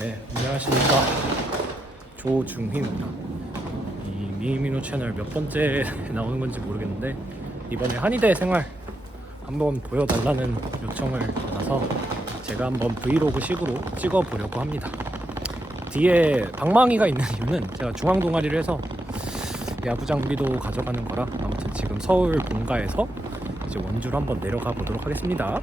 네, 안녕하십니까. 조중휘입니다. 이 미미노 채널 몇 번째 나오는 건지 모르겠는데 이번에 한의대 생활 한번 보여달라는 요청을 받아서 제가 한번 브이로그 식으로 찍어보려고 합니다. 뒤에 방망이가 있는 이유는 제가 중앙 동아리를 해서 야구 장비도 가져가는 거라 아무튼 지금 서울 본가에서 이제 원주로 한번 내려가 보도록 하겠습니다.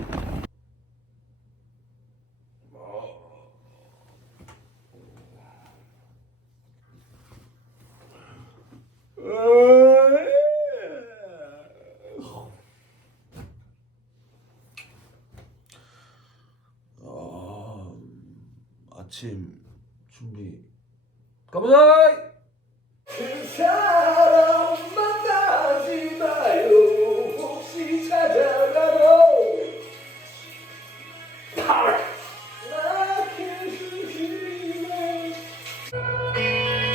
아침 준비. 가보자! 그 사람 만나지 마요. 혹시 찾아가도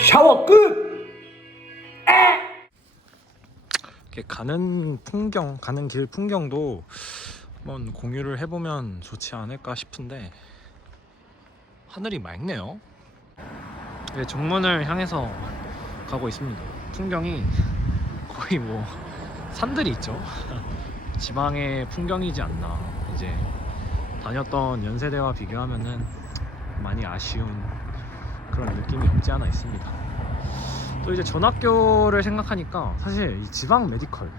샤워 끝! 이렇게 가는 풍경, 가는 길 풍경도 한번 공유를 해보면 좋지 않을까 싶은데 하늘이 맑네요. 네, 정문을 향해서 가고 있습니다. 풍경이 거의 뭐 산들이 있죠. 지방의 풍경이지 않나. 이제 다녔던 연세대와 비교하면은 많이 아쉬운 그런 느낌이 없지 않아 있습니다. 또 이제 전학교를 생각하니까 사실 이 지방 메디컬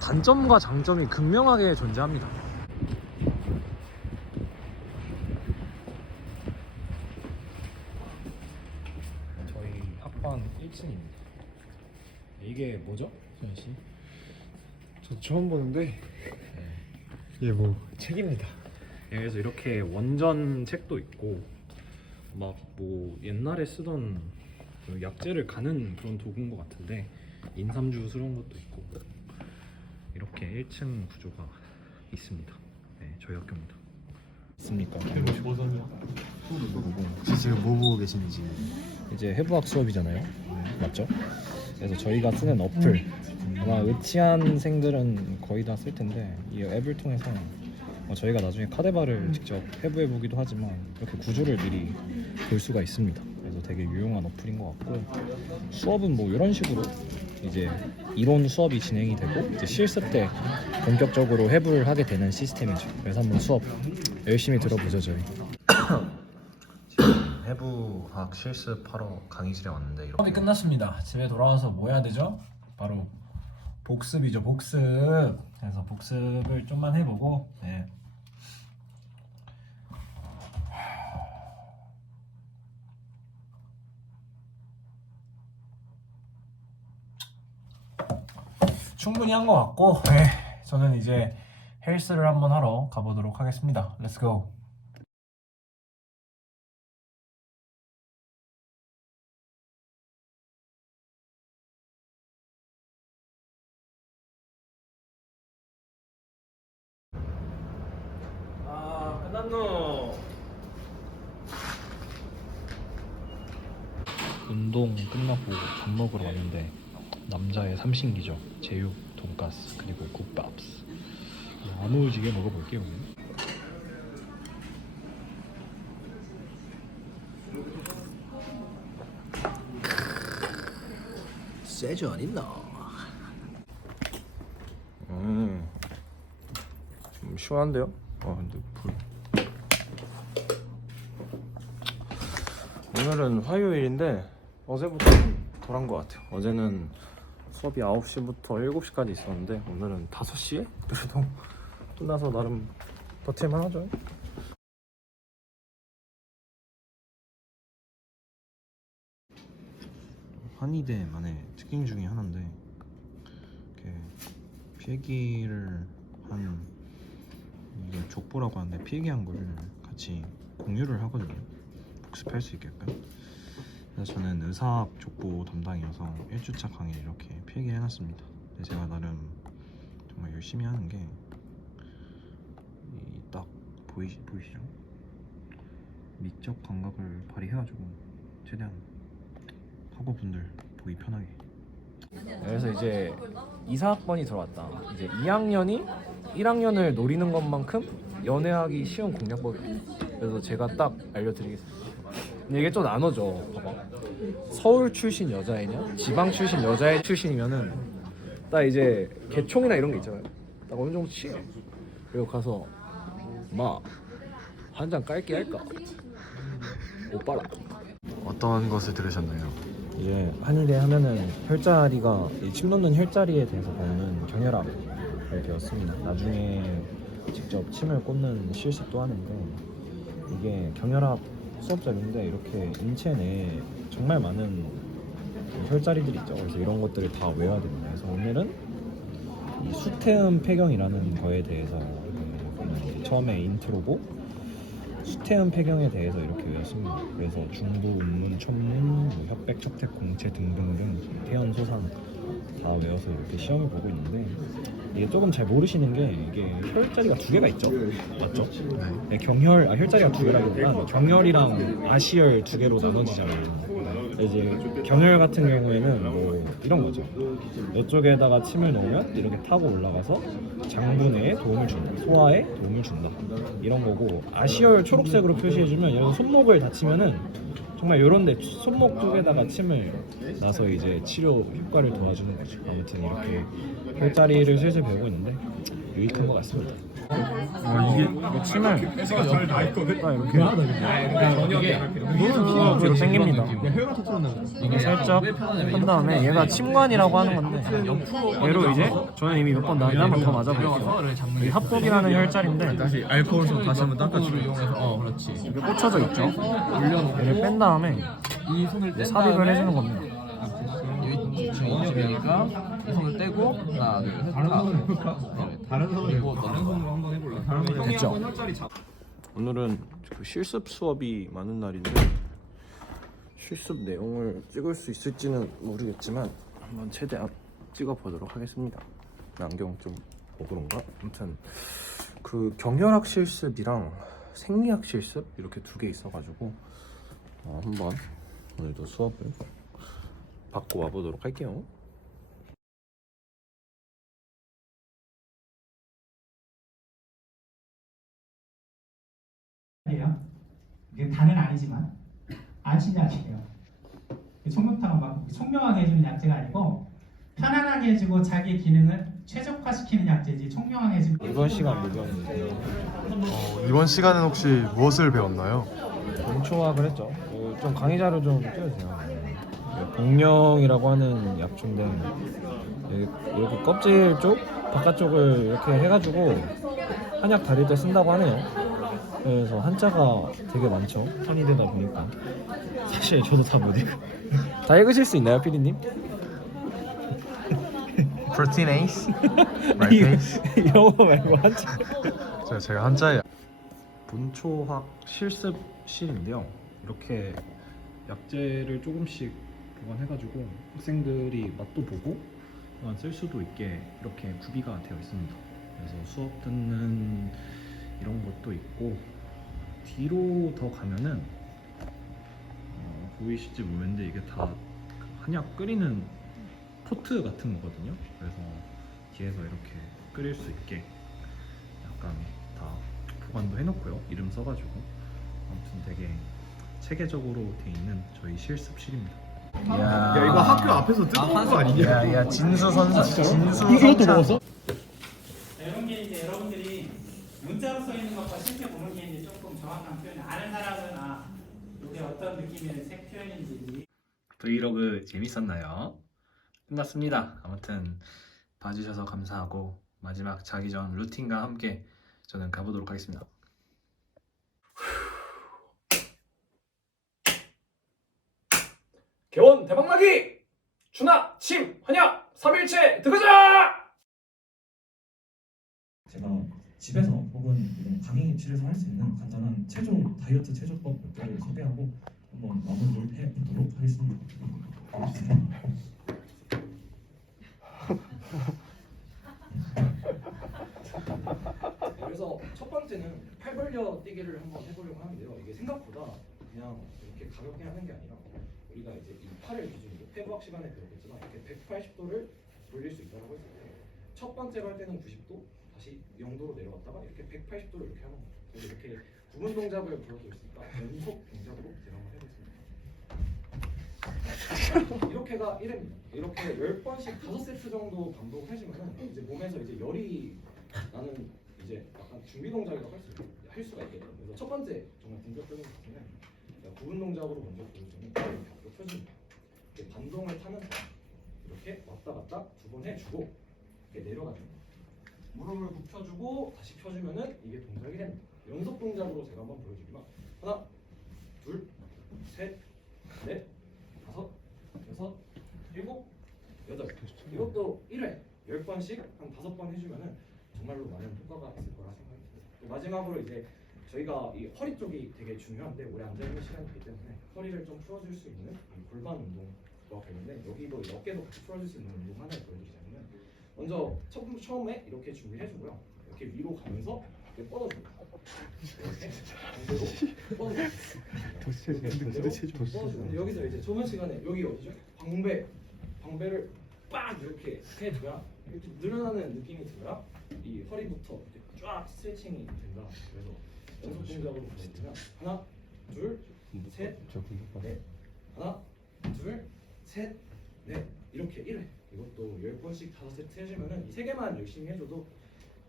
단점과 장점이 극명하게 존재합니다. 저희 학번 1층입니다. 이게 뭐죠, 수현 씨? 저 처음 보는데 이게 뭐 책입니다. 그래서 이렇게 원전 책도 있고 막 뭐 옛날에 쓰던 그 약재를 가는 그런 도구인 것 같은데 인삼주스러운 것도 있고 이렇게 1층 구조가 있습니다. 네, 저희 학교입니다. 있습니까? 혹시 지금 뭐 보고 계신지. 이제 해부학 수업이잖아요. 맞죠? 그래서 저희가 쓰는 어플 아마 의치한생들은 거의 다 쓸 텐데 이 앱을 통해서 저희가 나중에 카데바를 직접 해부해 보기도 하지만 이렇게 구조를 미리 볼 수가 있습니다. 그래서 되게 유용한 어플인 것 같고 수업은 뭐 이런 식으로 이제 이론 수업이 진행이 되고 이제 실습 때 본격적으로 해부를 하게 되는 시스템이죠. 그래서 한번 수업 열심히 들어보죠 저희. 지금 해부학 실습하러 강의실에 왔는데 이렇게 수업이 끝났습니다. 집에 돌아와서 뭐 해야 되죠? 바로 복습이죠. 복습. 그래서 복습을 좀만 해보고 네. 충분히 한 것 같고 네. 저는 이제 헬스를 한번 하러 가보도록 하겠습니다. Let's go. 아, 끝났노. 운동 끝나고 밥 먹으러 왔는데 남자의 삼신기죠. 제육, 돈가스, 그리고 국밥스. 야무지게 먹어볼게요. 세죠 어딨나? 좀 시원한데요? 근데 오늘은 화요일인데 어제보다 덜한 것 같아요. 어제는 수업이 9시부터 7시까지 있었는데 오늘은 5시에 그래도 끝나서 나름 버틸만 하죠. 한의대만의 특징 중에 하나인데 이렇게 필기를 한 이게 족보라고 하는데 필기한 거를 같이 공유를 하거든요. 복습할 수 있게끔. 그래서 저는 의사학 족보 담당이어서 1주차 강의를 이렇게 필기해놨습니다. 근데 제가 나름 정말 열심히 하는 게 딱 보이시죠? 미적 감각을 발휘해가지고 최대한 학우분들 보기 편하게. 그래서 이제 2사학번이 들어왔다. 이제 2학년이 1학년을 노리는 것만큼 연애하기 쉬운 공략법이 그래서 제가 딱 알려드리겠습니다. 근데 이게 좀 나눠져. 봐봐. 서울 출신 여자애냐, 지방 출신 여자애 출신이면은 딱 이제 개총이나 이런 게 있잖아요. 딱 어느 정도 취해. 그리고 가서 마 한 잔 깔게 할까? 오빠라. 어떤 것을 들으셨나요? 이제 한의대 하면은 혈자리가 이 침 놓는 혈자리에 대해서 배우는 경혈압을 배웠습니다. 나중에 직접 침을 꽂는 실습도 하는데 이게 경혈압 수업자료인데 이렇게 인체 내에 정말 많은 혈자리들이 있죠. 그래서 이런 것들을 다 외워야 됩니다. 그래서 오늘은 이 수태음 폐경이라는 거에 대해서 처음에 인트로고 수태음 폐경에 대해서 이렇게 외웠습니다. 그래서 중부, 운문, 천문, 뭐 협백, 척택, 공체 등등등 태연, 소상 다 외워서 이렇게 시험을 보고 있는데 이게 조금 잘 모르시는 게 이게 혈자리가 두 개가 있죠. 맞죠? 네, 혈자리가 두 개라기보다 경혈이랑 아시혈 두 개로 나눠지잖아요. 이제 경혈 같은 경우에는 뭐 이런 거죠. 이쪽에다가 침을 넣으면 이렇게 타고 올라가서 장분해에 도움을 준다, 소화에 도움을 준다 이런 거고, 아시혈 초록색으로 표시해주면 이런 손목을 다치면은 정말 이런데 손목 쪽에다가 침을 놔서 이제 치료 효과를 도와주는 거죠. 아무튼 이렇게 혈자리를 슬슬 배우고 있는데 유익한 것 같습니다. 이게 침을 딱 이렇게 뒤로 당깁니다. 이게 살짝 한 다음에 얘가 침관이라고 하는 건데 얘로 이제 저는 이미 몇 번 나왔는데 한 번 더 맞아볼게요. 이 합독이라는 혈자리인데 다시 알코올 좀 다시 한번 닦아주고 이용해서 그렇지. 이게 꽂혀져 있죠. 얘를 뺀 다음에 이 손을 뗀 삽입을 다음에 해주는 겁니다. 여기니까 이 손을 떼고 하나 둘셋 다른 손으로 그리고 다른 손으로 한번 해볼래? 다른 손으로 됐죠? 오늘은 그 실습 수업이 많은 날인데 실습 내용을 찍을 수 있을지는 모르겠지만 한번 최대한 찍어보도록 하겠습니다. 안경 좀 그런가? 아무튼 그 경혈학 실습이랑 생리학 실습 이렇게 두 개 있어가지고 한번 오늘도 수업을 받고 와보도록 할게요. 이게 다는 아니지만 안친약이에요. 청명탕은 막 청명하게 해주는 약제가 아니고 편안하게 해주고 자기 기능을 최적화시키는 약제지 청명하게 해주는. 이번 시간 무경 이번 시간은 혹시 무엇을 배웠나요? 본초학을 했죠. 좀 강의 자료 좀 띄워주세요. 복령이라고 하는 약초인데 이렇게 껍질 쪽 바깥쪽을 이렇게 해가지고 한약 다릴 때 쓴다고 하네요. 그래서 한자가 되게 많죠. 한의대다 보니까 사실 저도 다 못 읽어. 다 읽으실 수 있나요, 피디님? Protease, 이런 거 말고 한자. 제가 한자예요. 본초학 실습실인데요. 이렇게 약재를 조금씩 보관해가지고 학생들이 맛도 보고 쓸 수도 있게 이렇게 구비가 되어 있습니다. 그래서 수업 듣는 이런 것도 있고, 뒤로 더 가면은 보이실지 모르겠는데 이게 다 한약 끓이는 포트 같은 거거든요. 그래서 뒤에서 이렇게 끓일 수 있게 약간 다 보관도 해놓고요. 이름 써가지고. 아무튼 되게 체계적으로 돼 있는 저희 실습실입니다. 야 이거 학교 앞에서 뜨거운 거 아니냐? 야 진수 선수. 이것도 먹었어? 이런 게 이제 여러분들이 문자로 써 있는 것과 실제 보는 게 이제 조금 정확한 표현. 아는 사람은 이게 어떤 느낌의 색 표현인지. 브이로그 재밌었나요? 끝났습니다. 아무튼 봐주셔서 감사하고 마지막 자기 전 루틴과 함께 저는 가보도록 하겠습니다. 개원 대박나기! 준하, 침, 한약, 3일체 들어가자! 제가 집에서 혹은 이런 강의실에서 할 수 있는 간단한 다이어트 체조법 몇 개를 소개하고 한번 마무리를 해보도록 하겠습니다. 그래서 첫 번째는 팔 벌려 뛰기를 한번 해보려고 하는데요. 이게 생각보다 그냥 이렇게 가볍게 하는 게 아니라 우리가 이제 이 팔을 기준으로 폐부학 시간에 배웠겠지만 이렇게 180도를 돌릴 수 있다고 했을 때 첫 번째로 할 때는 90도, 다시 0도로 내려갔다가 이렇게 180도로 이렇게 하는 거예요. 그래서 이렇게 구분 동작을 보여줄 수 있다. 연속 동작으로 제가 한번 해보겠습니다. 이렇게가 1회입니다. 이렇게 10번씩 5세트 정도 반복을 해주면 이제 몸에서 이제 열이 나는 이제 약간 준비 동작이라고 할 수가 있거든요. 그래서 첫 번째 정말 본격적인 부분은 구분 동작으로 먼저 보여주면 앞으로 펴줍니다. 이렇게 반동을 타면서 이렇게 왔다 갔다 2번 해주고 이렇게 내려가줍니다. 무릎을 굽혀주고 다시 펴주면은 이게 동작이 됩니다. 연속 동작으로 제가 한번 보여드리면 하나, 둘, 셋, 넷, 다섯, 여섯, 일곱, 여덟. 이것도 1회 10번씩 한 5번 해주면은 정말로 많은 효과가 있을 거라 생각이 듭니다. 또 마지막으로 이제 저희가 이 허리 쪽이 되게 중요한데 오래 앉아있는 시간이기 때문에 허리를 좀 풀어줄 수 있는 이 골반 운동과 되는데 여기도 이 어깨도 같이 풀어줄 수 있는 운동 하나를 보여드리자면 먼저 처음에 이렇게 준비해주고요. 이렇게 위로 가면서 이렇게 뻗어줍니다. 이렇게 뻗어줍니다. 여기서 이제 저번 시간에 여기 어디죠? 방배를 빡 이렇게 해줘야 이렇게 늘어나는 느낌이 들어야 이 허리부터 이렇게 쫙 스트레칭이 된다. 그래서 연속 동작으로 보여드리면 하나, 둘, 셋, 넷, 하나, 둘, 셋, 넷 이렇게 1회. 이것도 10번씩 5세트 해주면은 이 3개만 열심히 해줘도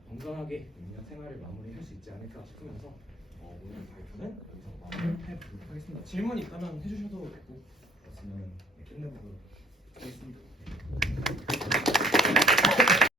건강하게 인간 생활을 마무리할 수 있지 않을까 싶으면서 오늘 발표는 여기서 마무리해 보도록 하겠습니다. 질문 있다면 해주셔도 되고 없으면 끝내보도록 하겠습니다.